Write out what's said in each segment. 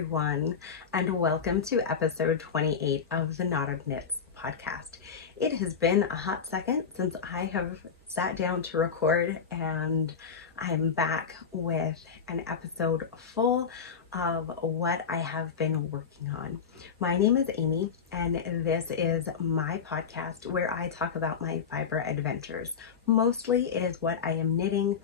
everyone, and welcome to episode 28 of the Not of Knits podcast. It has been a hot second since I have sat down to record, and I'm back with an episode full of what I have been working on. My name is Amy, and this is my podcast where I talk about my fiber adventures. Mostly it is what I am knitting.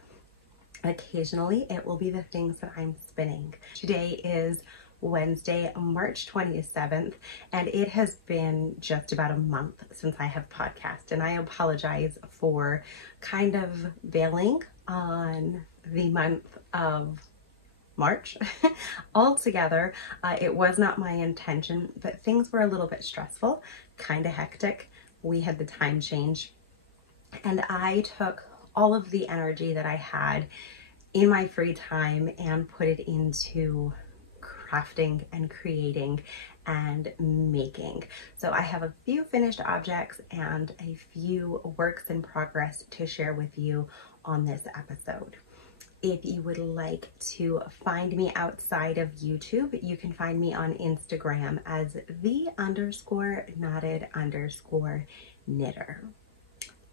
Occasionally it will be the things that I'm spinning. Today is Wednesday, March 27th, and it has been just about a month since I have podcasted, and I apologize for kind of bailing on the month of March altogether. It was not my intention, but things were a little bit stressful, kind of hectic. We had the time change, and I took all of the energy that I had in my free time and put it into crafting and creating and making. So I have a few finished objects and a few works in progress to share with you on this episode. If you would like to find me outside of YouTube, you can find me on Instagram as the_knotted_knitter.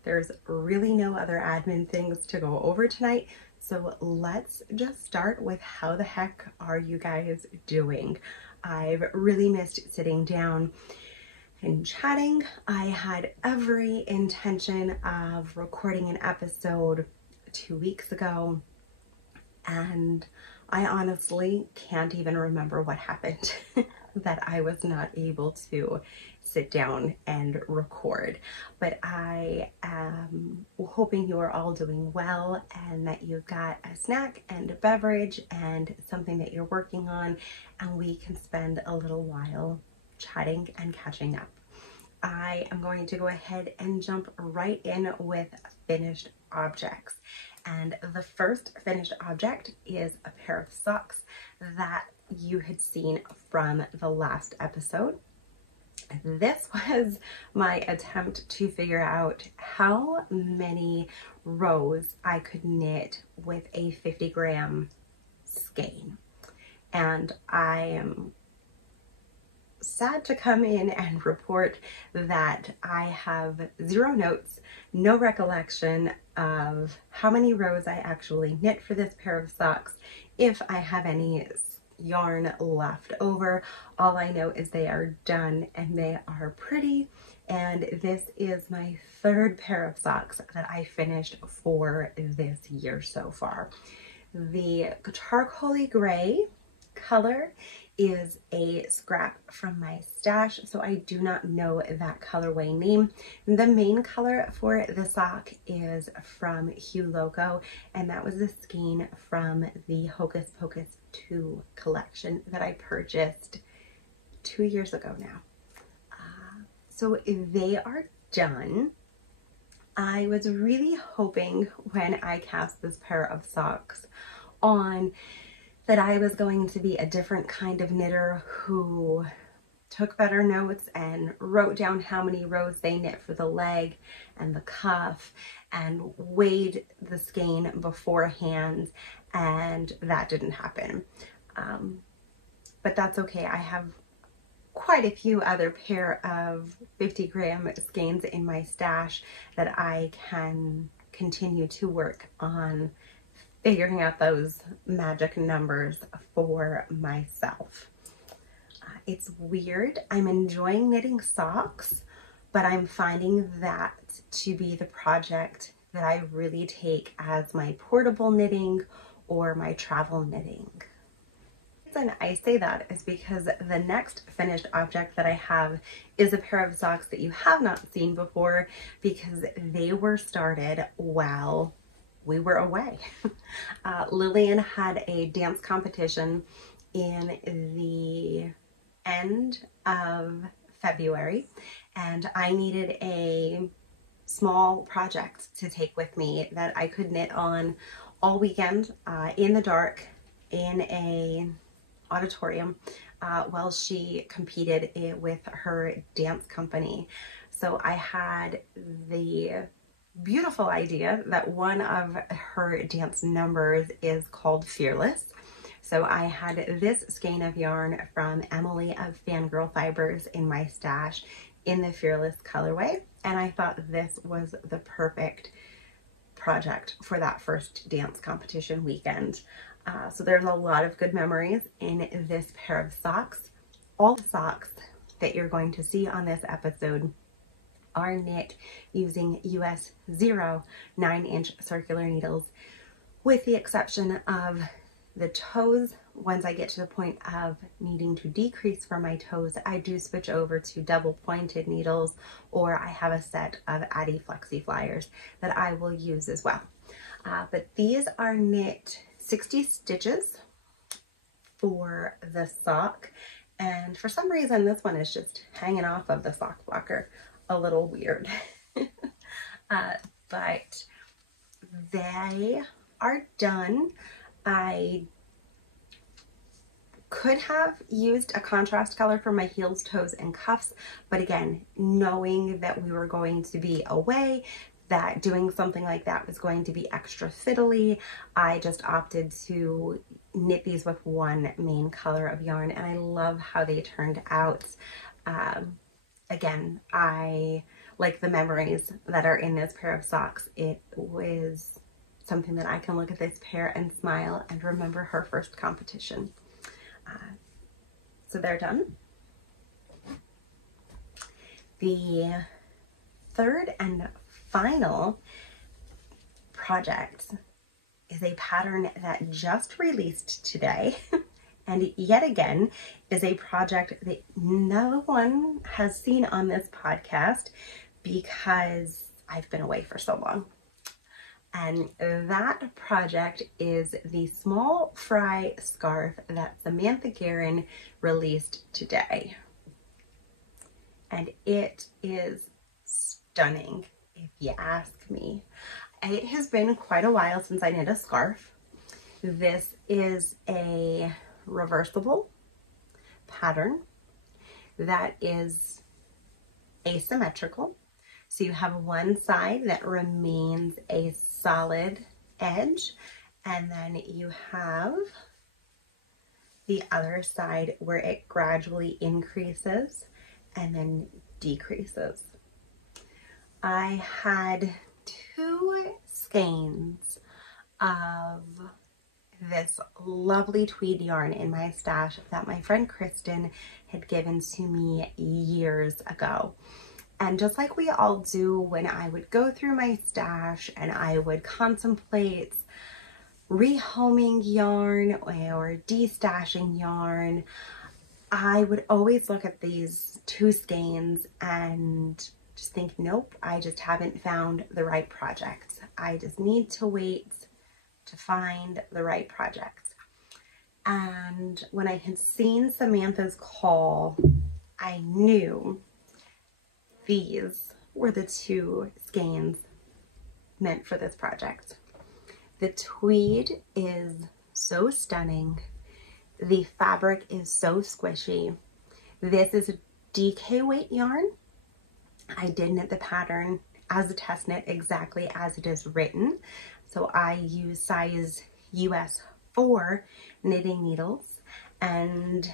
There's really no other admin things to go over tonight, so let's just start with how the heck are you guys doing? I've really missed sitting down and chatting. I had every intention of recording an episode 2 weeks ago, and I honestly can't even remember what happened that I was not able to sit down and record. But I am hoping you are all doing well and that you've got a snack and a beverage and something that you're working on, and we can spend a little while chatting and catching up. I am going to go ahead and jump right in with finished objects. And the first finished object is a pair of socks that you had seen from the last episode. This was my attempt to figure out how many rows I could knit with a 50-gram skein. And I am sad to come in and report that I have zero notes, no recollection of how many rows I actually knit for this pair of socks, if I have any yarn left over. All I know is they are done and they are pretty, and this is my third pair of socks that I finished for this year so far. The charcoaly gray color is a scrap from my stash, so I do not know that colorway name. The main color for the sock is from Loco, and that was the skein from the Hocus Pocus 2 collection that I purchased 2 years ago now. So they are done. I was really hoping when I cast this pair of socks on that I was going to be a different kind of knitter who took better notes and wrote down how many rows they knit for the leg and the cuff and weighed the skein beforehand, and that didn't happen. But that's okay. I have quite a few other pair of 50-gram skeins in my stash that I can continue to work on figuring out those magic numbers for myself. It's weird. I'm enjoying knitting socks, but I'm finding that to be the project that I really take as my portable knitting or my travel knitting. And I say that is because the next finished object that I have is a pair of socks that you have not seen before, because they were started while we were away. Lillian had a dance competition in the end of February, and I needed a small project to take with me that I could knit on all weekend in the dark in a auditorium while she competed with her dance company. So I had the beautiful idea that one of her dance numbers is called Fearless. So I had this skein of yarn from Emily of Fangirl Fibers in my stash in the Fearless colorway, and I thought this was the perfect project for that first dance competition weekend. So there's a lot of good memories in this pair of socks. All the socks that you're going to see on this episode are knit using US 0 9-inch circular needles, with the exception of the toes. Once I get to the point of needing to decrease for my toes, I do switch over to double pointed needles, or I have a set of Addy Flexi Flyers that I will use as well. But these are knit 60 stitches for the sock, and for some reason this one is just hanging off of the sock blocker a little weird. But they are done. I could have used a contrast color for my heels, toes, and cuffs, but again, knowing that we were going to be away, that doing something like that was going to be extra fiddly, I just opted to knit these with one main color of yarn, and I love how they turned out. Again, I like the memories that are in this pair of socks. It was something that I can look at this pair and smile and remember her first competition. So they're done. The third and final project is a pattern that just released today. And yet again is a project that no one has seen on this podcast because I've been away for so long. And that project is the small fry scarf that Samantha Guerin released today. And it is stunning, if you ask me. It has been quite a while since I knit a scarf. This is a reversible pattern that is asymmetrical. So you have one side that remains a solid edge, and then you have the other side where it gradually increases and then decreases. I had 2 skeins of this lovely tweed yarn in my stash that my friend Kristen had given to me years ago. And just like we all do when I would go through my stash and I would contemplate rehoming yarn or destashing yarn, I would always look at these 2 skeins and just think, nope, I just haven't found the right project. I just need to wait to find the right project. And when I had seen Samantha's call, I knew these were the 2 skeins meant for this project. The tweed is so stunning. The fabric is so squishy. This is a DK weight yarn. I did knit the pattern as a test knit exactly as it is written. So I use size US 4 knitting needles, and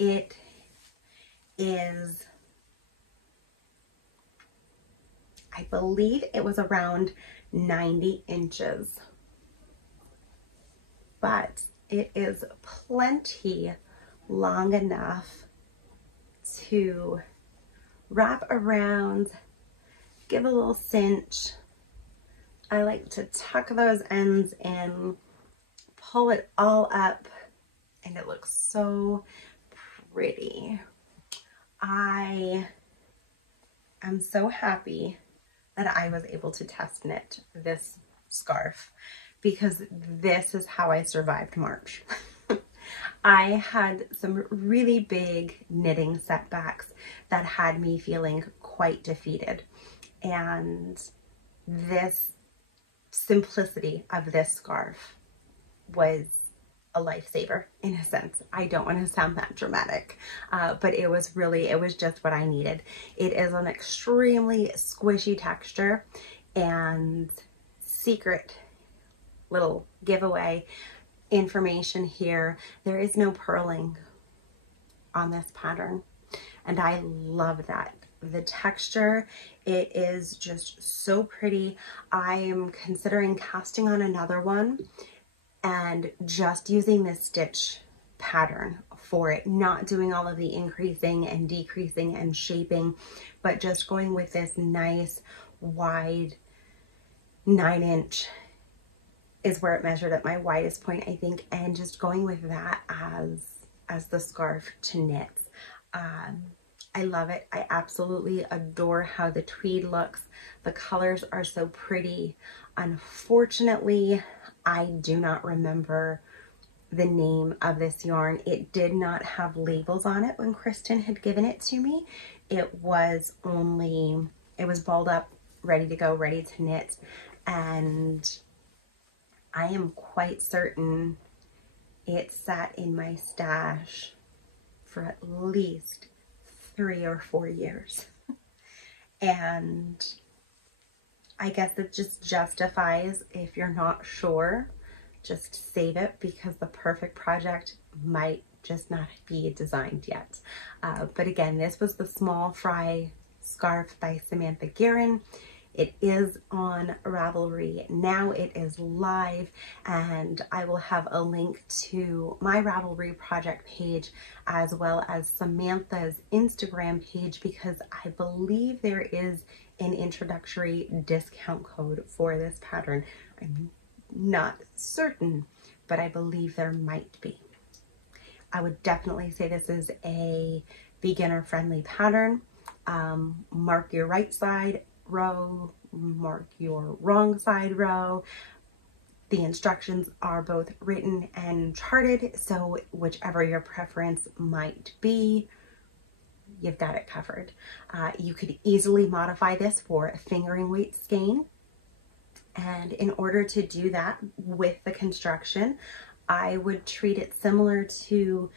it is, I believe it was around 90 inches, but it is plenty long enough to wrap around, give a little cinch. I like to tuck those ends in, pull it all up, and it looks so pretty. I am so happy that I was able to test knit this scarf, because this is how I survived March. I had some really big knitting setbacks that had me feeling quite defeated, and this simplicity of this scarf was a lifesaver in a sense. I don't want to sound that dramatic, but it was just what I needed. It is an extremely squishy texture, and secret little giveaway, information here. There is no purling on this pattern, and I love that. The texture, it is just so pretty. I am considering casting on another one and just using this stitch pattern for it, not doing all of the increasing and decreasing and shaping, but just going with this nice wide 9-inch is where it measured at my widest point, I think, and just going with that as the scarf to knit. I love it. I absolutely adore how the tweed looks. The colors are so pretty. Unfortunately, I do not remember the name of this yarn. It did not have labels on it when Kristen had given it to me. It was balled up, ready to go, ready to knit. And I am quite certain it sat in my stash for at least 3 or 4 years. And I guess it just justifies, if you're not sure, just save it, because the perfect project might just not be designed yet. But again, this was the small fry scarf by Samantha Guerin. It is on Ravelry now. It is live, and I will have a link to my Ravelry project page as well as Samantha's Instagram page, because I believe there is an introductory discount code for this pattern. I'm not certain, but I believe there might be. I would definitely say this is a beginner-friendly pattern. Mark your right side row, mark your wrong side row. The instructions are both written and charted, so whichever your preference might be, you've got it covered. You could easily modify this for a fingering weight skein, and in order to do that with the construction, I would treat it similar to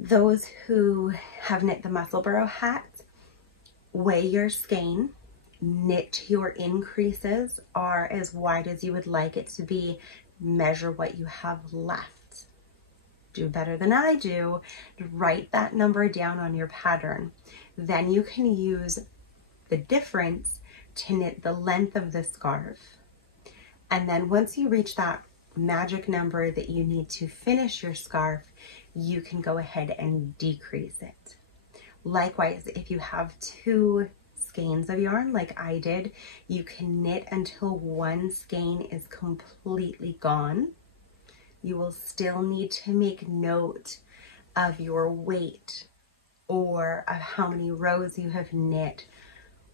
those who have knit the Musselburgh hat. Weigh your skein, knit your increases are as wide as you would like it to be, measure what you have left. Do better than I do, write that number down on your pattern. Then you can use the difference to knit the length of the scarf. And then once you reach that magic number that you need to finish your scarf, you can go ahead and decrease it. Likewise, if you have 2 skeins of yarn like I did, you can knit until one skein is completely gone. You will still need to make note of your weight or of how many rows you have knit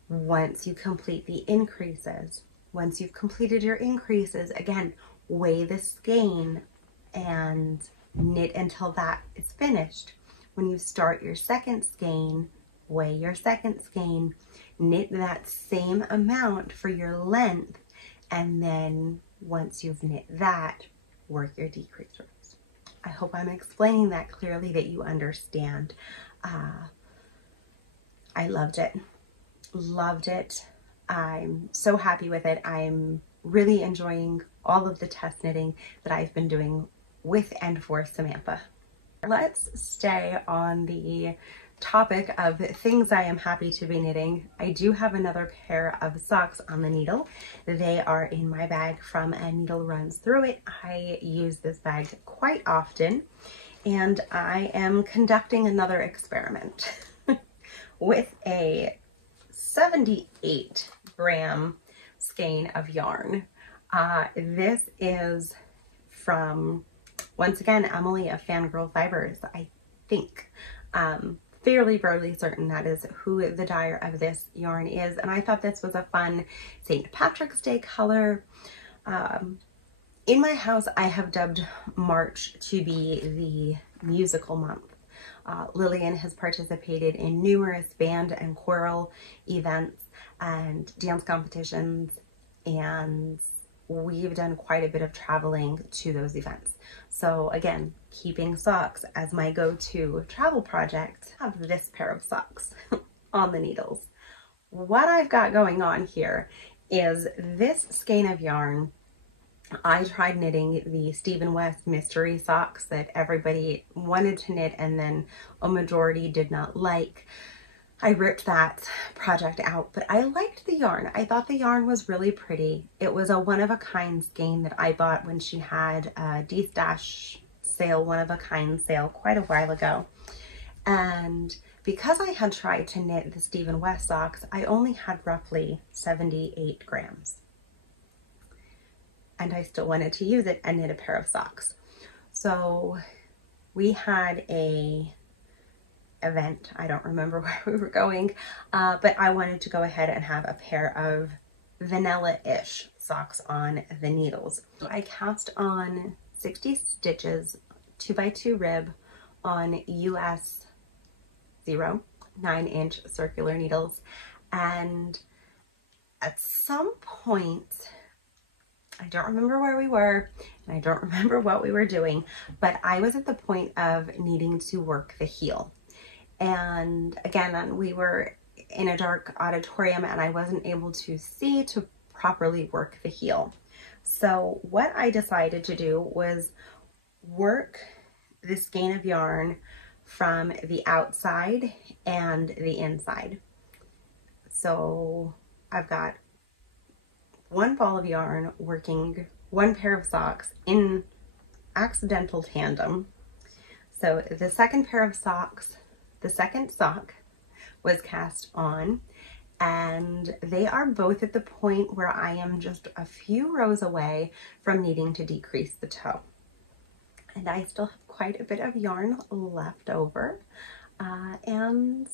once you complete the increases. Once you've completed your increases, again, weigh the skein and knit until that is finished. When you start your second skein, weigh your second skein, knit that same amount for your length, and then once you've knit that, work your decrease rows. I hope I'm explaining that clearly, that you understand. I loved it. Loved it. I'm so happy with it. I'm really enjoying all of the test knitting that I've been doing with and for Samantha. Let's stay on the topic of things I am happy to be knitting. I do have another pair of socks on the needle. They are in my bag from A Needle Runs Through It. I use this bag quite often, and I am conducting another experiment with a 78 gram skein of yarn. This is from, once again, Emily of Fangirl Fibers, I think. Fairly certain that is who the dyer of this yarn is, and I thought this was a fun St. Patrick's Day color. In my house, I have dubbed March to be the musical month. Lillian has participated in numerous band and choral events and dance competitions, and we've done quite a bit of traveling to those events. So again, keeping socks as my go-to travel project, I have this pair of socks on the needles. What I've got going on here is this skein of yarn I tried knitting the Stephen West mystery socks that everybody wanted to knit and then a majority did not like. I ripped that project out, but I liked the yarn. I thought the yarn was really pretty. It was a one-of-a-kind skein that I bought when she had a D-Stash sale, one-of-a-kind sale quite a while ago. And because I had tried to knit the Stephen West socks, I only had roughly 78 grams. And I still wanted to use it and knit a pair of socks. So we had a event. I don't remember where we were going, but I wanted to go ahead and have a pair of vanilla-ish socks on the needles. So I cast on 60 stitches, 2x2 rib on US 0, 9-inch circular needles. And at some point, I don't remember where we were, and I don't remember what we were doing, but I was at the point of needing to work the heel. And again, we were in a dark auditorium and I wasn't able to see to properly work the heel. So what I decided to do was work the skein of yarn from the outside and the inside. So I've got one ball of yarn working one pair of socks in accidental tandem. So the second pair of socks, the second sock was cast on, and they are both at the point where I am just a few rows away from needing to decrease the toe. And I still have quite a bit of yarn left over, and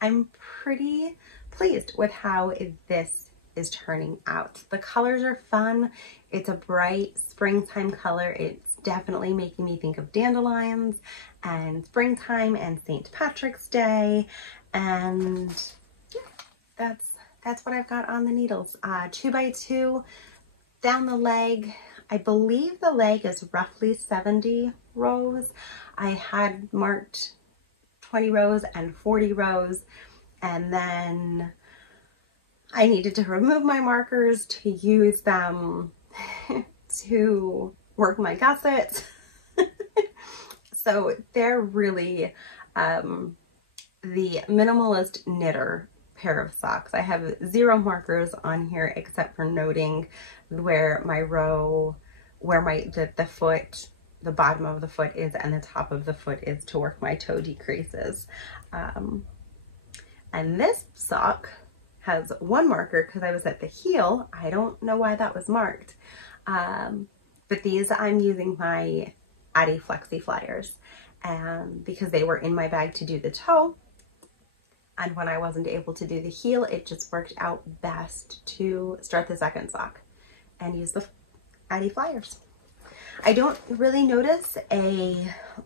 I'm pretty pleased with how this is turning out. The colors are fun. It's a bright springtime color. It's definitely making me think of dandelions and springtime and St. Patrick's Day. And yeah, that's what I've got on the needles. 2x2 down the leg. I believe the leg is roughly 70 rows. I had marked 20 rows and 40 rows, and then I needed to remove my markers to use them to work my gussets. So they're really the minimalist knitter pair of socks. I have 0 markers on here except for noting where my row, where the foot, the bottom of the foot is and the top of the foot is to work my toe decreases. And this sock has 1 marker because I was at the heel. I don't know why that was marked. But these I'm using my Addy Flexi Flyers because they were in my bag to do the toe. And when I wasn't able to do the heel, it just worked out best to start the second sock and use the Addy Flyers. I don't really notice a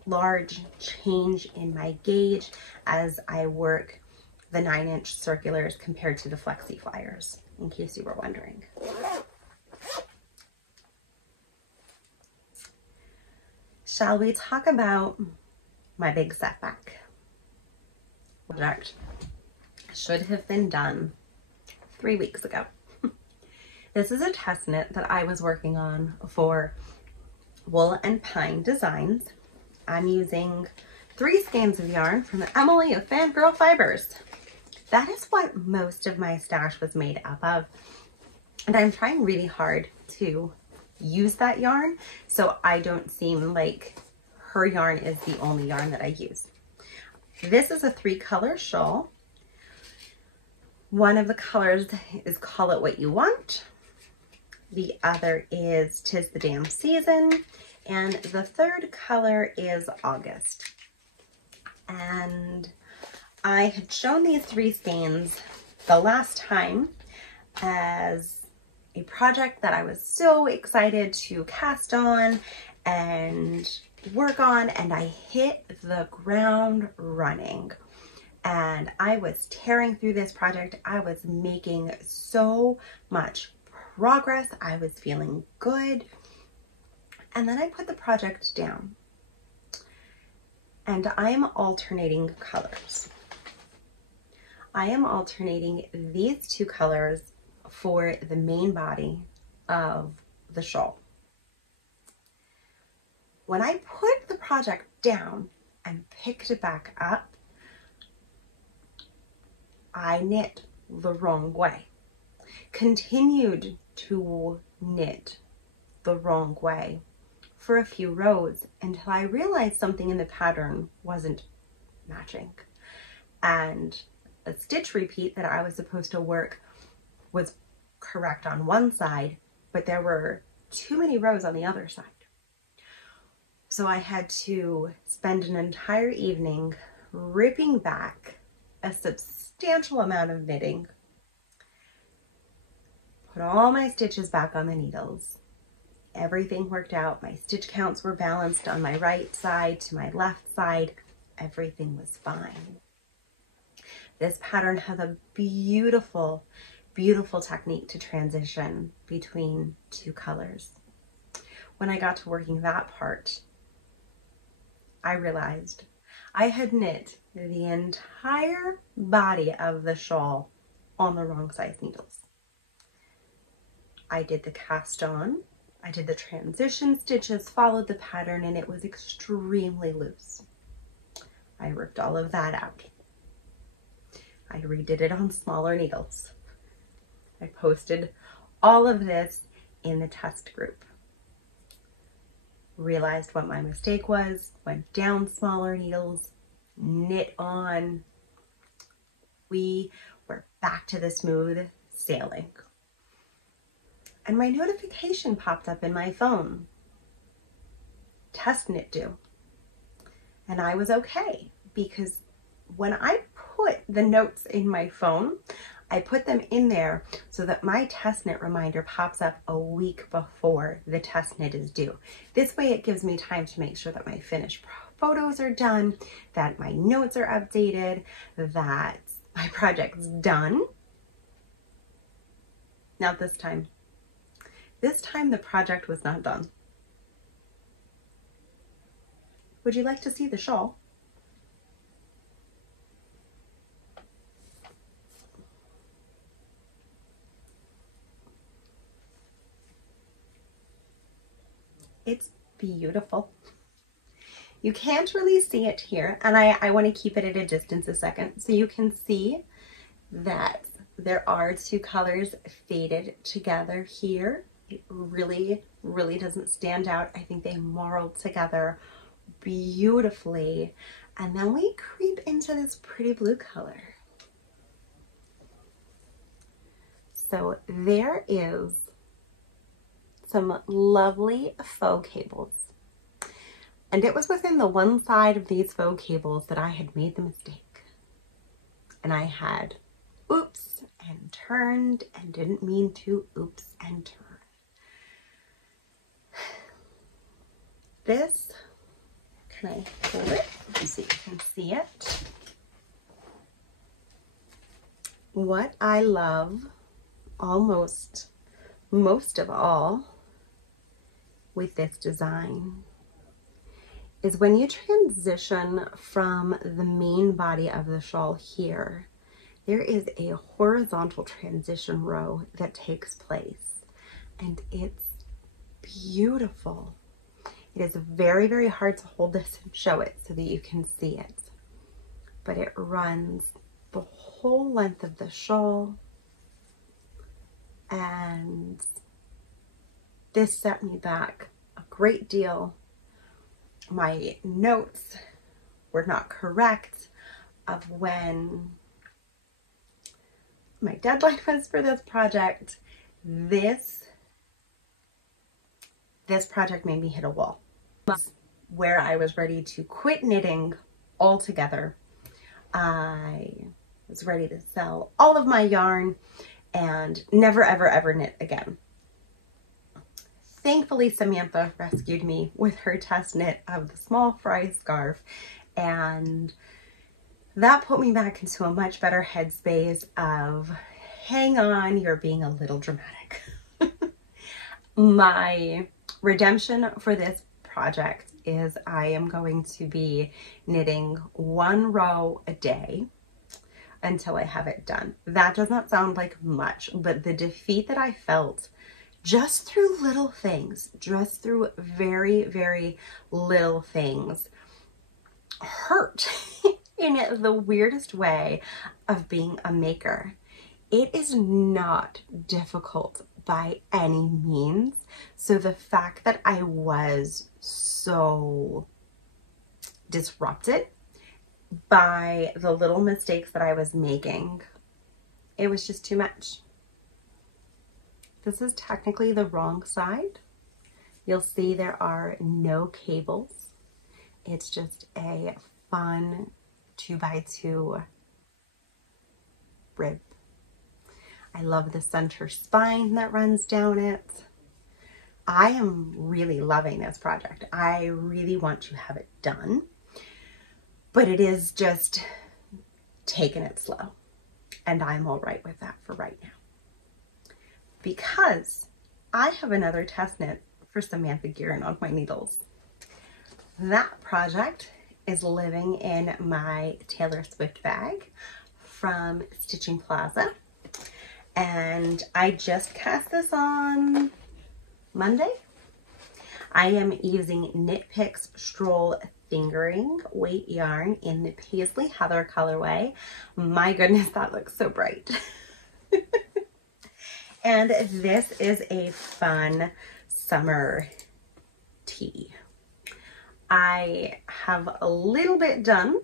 large change in my gauge as I work the 9-inch circulars compared to the Flexi Flyers, in case you were wondering. Shall we talk about my big setback? Project should have been done 3 weeks ago. This is a test knit that I was working on for Wool and Pine Designs. I'm using 3 skeins of yarn from Emily of Fangirl Fibers. That is what most of my stash was made up of. And I'm trying really hard to use that yarn so I don't seem like her yarn is the only yarn that I use. This is a 3-color shawl. One of the colors is Call It What You Want. The other is 'Tis the Damn Season. And the 3rd color is August. And I had shown these 3 skeins the last time as a project that I was so excited to cast on and work on, and I hit the ground running. And I was tearing through this project. I was making so much progress. I was feeling good. And then I put the project down. And I am alternating colors. I am alternating these 2 colors for the main body of the shawl. When I put the project down and picked it back up, I knit the wrong way. Continued to knit the wrong way for a few rows until I realized something in the pattern wasn't matching. And a stitch repeat that I was supposed to work was correct on one side, but there were too many rows on the other side. So I had to spend an entire evening ripping back a substantial amount of knitting, put all my stitches back on the needles. Everything worked out. My stitch counts were balanced on my right side to my left side. Everything was fine. This pattern has a beautiful, beautiful technique to transition between two colors. When I got to working that part, I realized I had knit the entire body of the shawl on the wrong size needles. I did the cast on, I did the transition stitches, followed the pattern, and it was extremely loose. I ripped all of that out. I redid it on smaller needles. I posted all of this in the test group. Realized what my mistake was, went down smaller needles, knit on. We were back to the smooth sailing. And my notification popped up in my phone. Test knit due. And I was okay, because when I put the notes in my phone, I put them in there so that my test knit reminder pops up a week before the test knit is due. This way it gives me time to make sure that my finished photos are done, that my notes are updated, that my project's done. Not this time. This time the project was not done. Would you like to see the shawl? It's beautiful. You can't really see it here, and I want to keep it at a distance a second so you can see that there are two colors faded together here. It really, really doesn't stand out. I think they marled together beautifully. And then we creep into this pretty blue color. So there is some lovely faux cables. And it was within the one side of these faux cables that I had made the mistake. And I had oops and turned and didn't mean to oops and turn. This, can I hold it so you can see it? What I love almost most of all with this design is when you transition from the main body of the shawl here, there is a horizontal transition row that takes place, and it's beautiful. It is very, very hard to hold this and show it so that you can see it, but it runs the whole length of the shawl, and this set me back a great deal. My notes were not correct of when my deadline was for this project. This project made me hit a wall where I was ready to quit knitting altogether. I was ready to sell all of my yarn and never, ever, ever knit again. Thankfully, Samantha rescued me with her test knit of the small fry scarf, and that put me back into a much better headspace of, hang on, you're being a little dramatic. My redemption for this project is I am going to be knitting one row a day until I have it done. That does not sound like much, but the defeat that I felt just through little things, just through very, very little things, hurt in the weirdest way of being a maker. It is not difficult by any means. So the fact that I was so disrupted by the little mistakes that I was making, it was just too much. This is technically the wrong side. You'll see there are no cables. It's just a fun 2x2 rib. I love the center spine that runs down it. I am really loving this project. I really want to have it done, but it is just taking it slow. And I'm all right with that for right now. Because I have another test knit for Samantha Guerin on my needles. That project is living in my Taylor Swift bag from Stitching Plaza. And I just cast this on Monday. I am using Knit Picks Stroll fingering weight yarn in the Paisley Heather colorway. My goodness, that looks so bright. And this is a fun summer tee. I have a little bit done.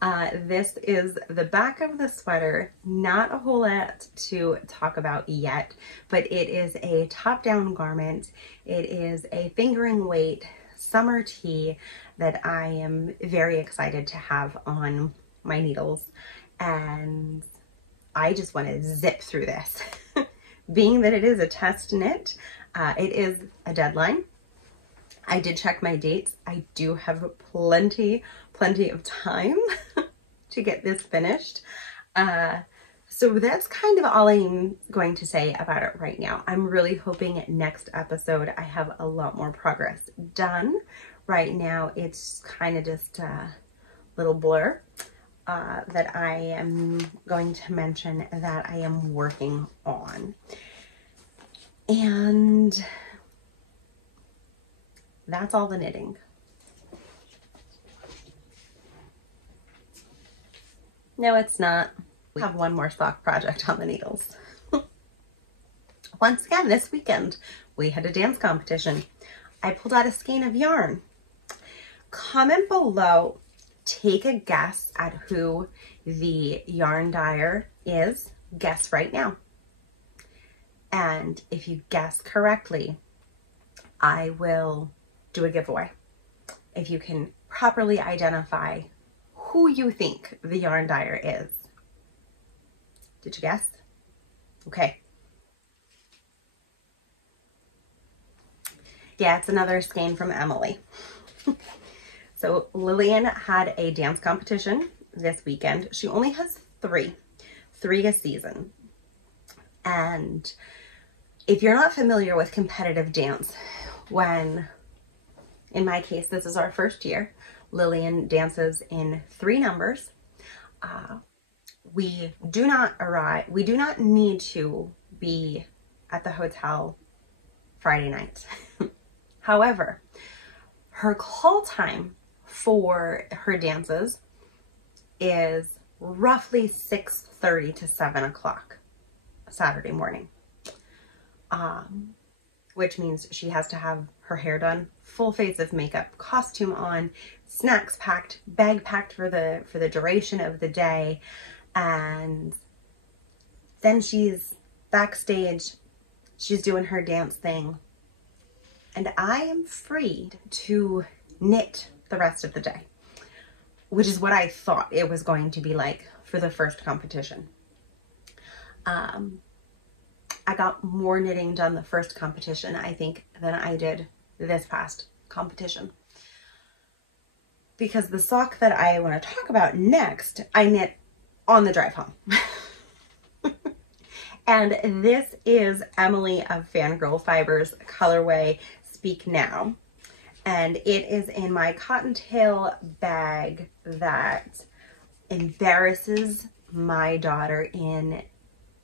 This is the back of the sweater. Not a whole lot to talk about yet, but it is a top-down garment. It is a fingering weight summer tee that I am very excited to have on my needles. And I just want to zip through this. Being that it is a test knit, it is a deadline. I did check my dates. I do have plenty of time to get this finished. So that's kind of all I'm going to say about it right now. I'm really hoping next episode I have a lot more progress done. Right now it's kind of just a little blur that I am going to mention that I am working on. And that's all the knitting. No, it's not. We have one more sock project on the needles. Once again, this weekend, we had a dance competition. I pulled out a skein of yarn. Comment below, take a guess at who the yarn dyer is. Guess right now. And if you guess correctly, I will do a giveaway. If you can properly identify who you think the yarn dyer is. Did you guess? Okay. Yeah, it's another skein from Emily. So Lillian had a dance competition this weekend. She only has three a season. And if you're not familiar with competitive dance, when, in my case, this is our first year, Lillian dances in 3 numbers. We do not need to be at the hotel Friday night. However, her call time for her dances is roughly 6:30 to 7 o'clock Saturday morning. Which means she has to have her hair done, full face of makeup, costume on, snacks packed, bag packed for the duration of the day, and then she's backstage, she's doing her dance thing, and I am free to knit the rest of the day, which is what I thought it was going to be like for the first competition. I got more knitting done the first competition, I think, than I did this past competition. Because the sock that I want to talk about next, I knit on the drive home. And this is Emily of Fangirl Fibers colorway Speak Now. And it is in my cottontail bag that embarrasses my daughter in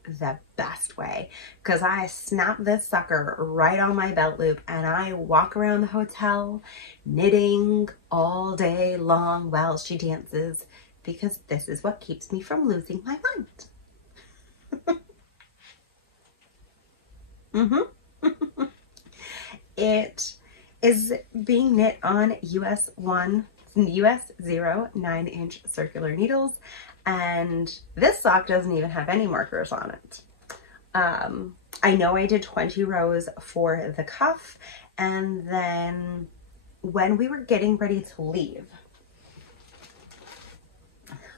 the best way, because I snap this sucker right on my belt loop and I walk around the hotel knitting all day long while she dances, because this is what keeps me from losing my mind. It is being knit on US 0 9-inch circular needles, and this sock doesn't even have any markers on it. I know I did 20 rows for the cuff, and then when we were getting ready to leave,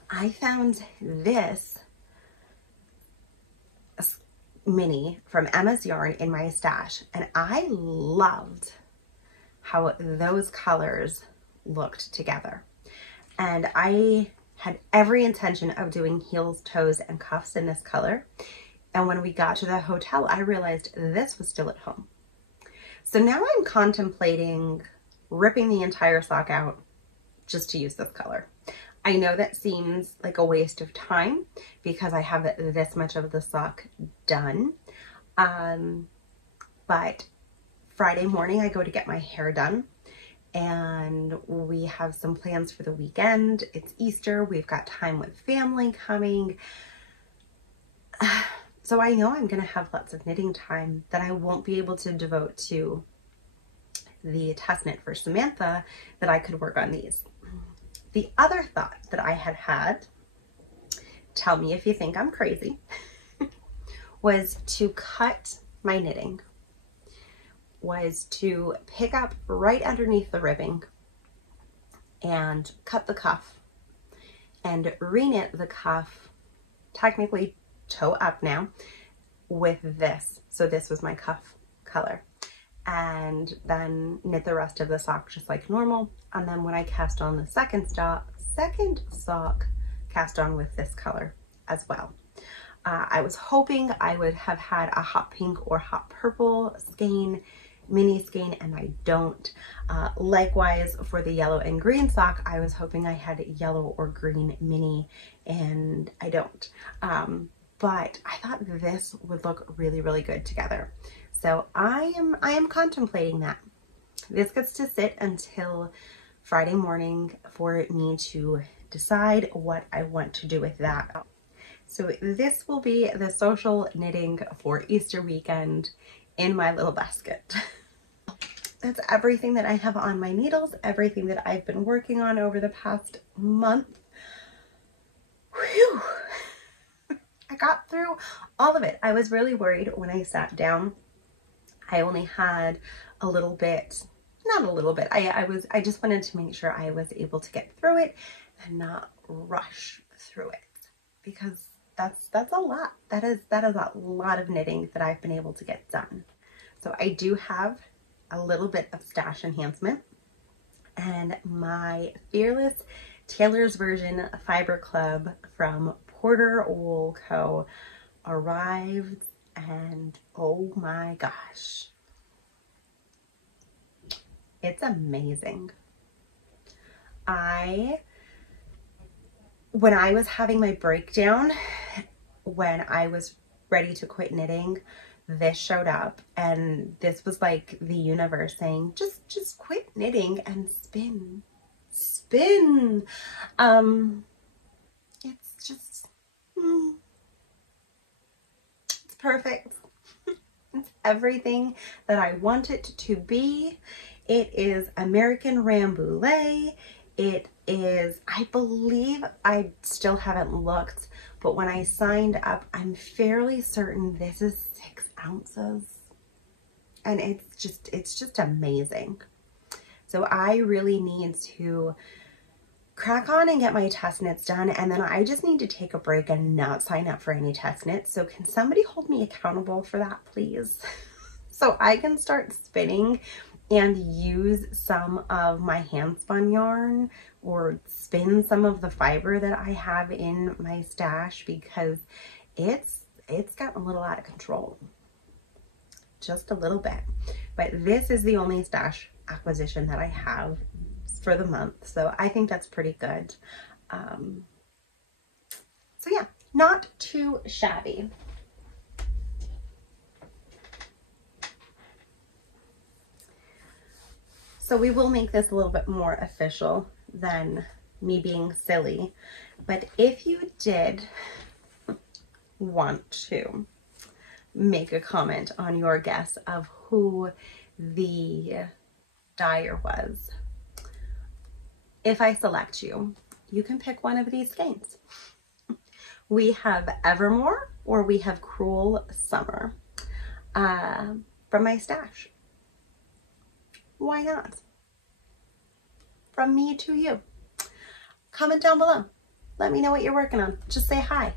I found this mini from Emma's Yarn in my stash, and I loved how those colors looked together. And I had every intention of doing heels, toes, and cuffs in this color. And when we got to the hotel, I realized this was still at home. So now I'm contemplating ripping the entire sock out just to use this color. I know that seems like a waste of time because I have this much of the sock done. But Friday morning I go to get my hair done, and we have some plans for the weekend. It's Easter. We've got time with family coming. So I know I'm going to have lots of knitting time that I won't be able to devote to the test knit for Samantha, that I could work on these. The other thought that I had, tell me if you think I'm crazy, was to cut my knitting, was to pick up right underneath the ribbing and cut the cuff and reknit the cuff, technically toe up now, with this. So this was my cuff color, and then knit the rest of the sock just like normal. And then when I cast on the second sock, cast on with this color as well. I was hoping I would have had a hot pink or hot purple skein, mini skein, and I don't. Likewise for the yellow and green sock, I was hoping I had yellow or green mini, and I don't. But I thought this would look really, really good together. So I am contemplating that. This gets to sit until Friday morning for me to decide what I want to do with that. So this will be the social knitting for Easter weekend in my little basket. That's everything that I have on my needles, everything that I've been working on over the past month. Whew. I got through all of it. I was really worried when I sat down. I only had a little bit, not a little bit. I just wanted to make sure I was able to get through it and not rush through it, because that's a lot. That is a lot of knitting that I've been able to get done. So I do have a little bit of stash enhancement, and my Fearless Tailor's Version Fiber Club from Porter Loco arrived, and oh my gosh, it's amazing. When I was having my breakdown, when I was ready to quit knitting, this showed up, and this was like the universe saying, just quit knitting and spin. It's just, it's perfect. It's everything that I want it to be. It is American Rambouillet. It is, I believe, I still haven't looked, but when I signed up, I'm fairly certain this is 6 ounces. And it's just amazing. So I really need to crack on and get my test knits done, and then I just need to take a break and not sign up for any test knits. So can somebody hold me accountable for that, please? So I can start spinning and use some of my hand spun yarn or spin some of the fiber that I have in my stash, because it's gotten a little out of control. Just a little bit. But this is the only stash acquisition that I have for the month, so I think that's pretty good. So yeah, not too shabby. So we will make this a little bit more official than me being silly. But if you did want to make a comment on your guess of who the dyer was, if I select you, you can pick one of these skeins. We have Evermore or we have Cruel Summer from my stash. Why not? From me to you. Comment down below. Let me know what you're working on. Just say hi.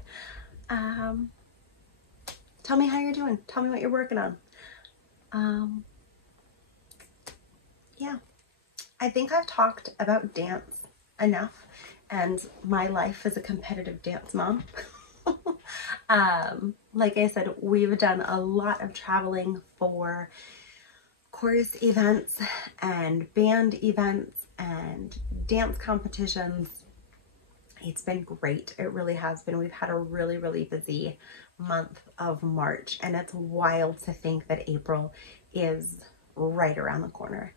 Tell me how you're doing. Tell me what you're working on. Yeah, I think I've talked about dance enough and my life as a competitive dance mom. Like I said, we've done a lot of traveling for chorus events and band events and dance competitions. It's been great. It really has been. We've had a really, really busy month of March, and it's wild to think that April is right around the corner.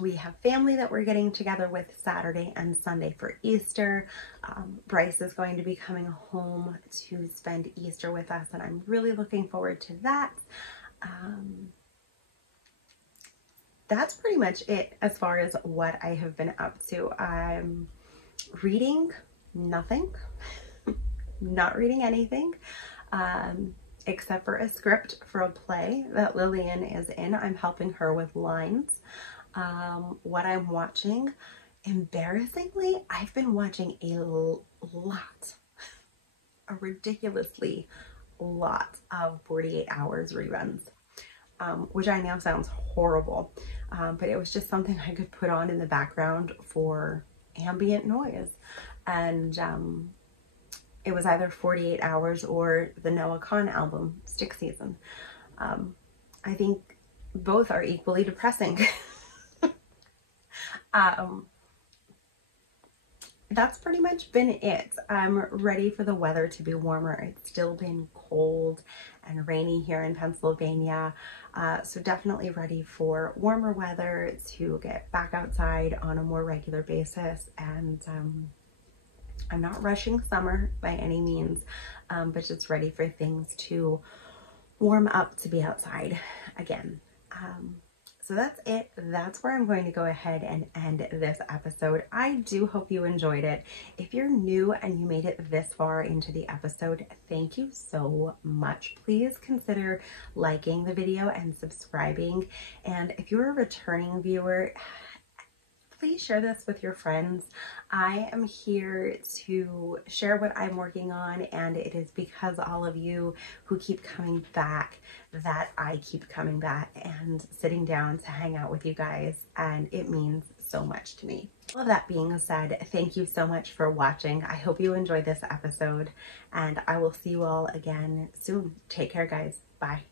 We have family that we're getting together with Saturday and Sunday for Easter. Bryce is going to be coming home to spend Easter with us, and I'm really looking forward to that. That's pretty much it as far as what I have been up to. I'm reading nothing, not reading anything, except for a script for a play that Lillian is in. I'm helping her with lines. What I'm watching, embarrassingly, I've been watching a ridiculously lot of 48 Hours reruns, which I know sounds horrible, but it was just something I could put on in the background for ambient noise. And it was either 48 Hours or the Noah Kahan album, Stick Season. I think both are equally depressing. That's pretty much been it. I'm ready for the weather to be warmer. It's still been cold and rainy here in Pennsylvania, so definitely ready for warmer weather to get back outside on a more regular basis. And I'm not rushing summer by any means, but just ready for things to warm up to be outside again. So that's it. That's where I'm going to go ahead and end this episode. I do hope you enjoyed it. If you're new and you made it this far into the episode, thank you so much. Please consider liking the video and subscribing. And if you're a returning viewer, please share this with your friends. I am here to share what I'm working on, and it is because all of you who keep coming back that I keep coming back and sitting down to hang out with you guys, and it means so much to me. All of that being said, thank you so much for watching. I hope you enjoyed this episode, and I will see you all again soon. Take care, guys. Bye.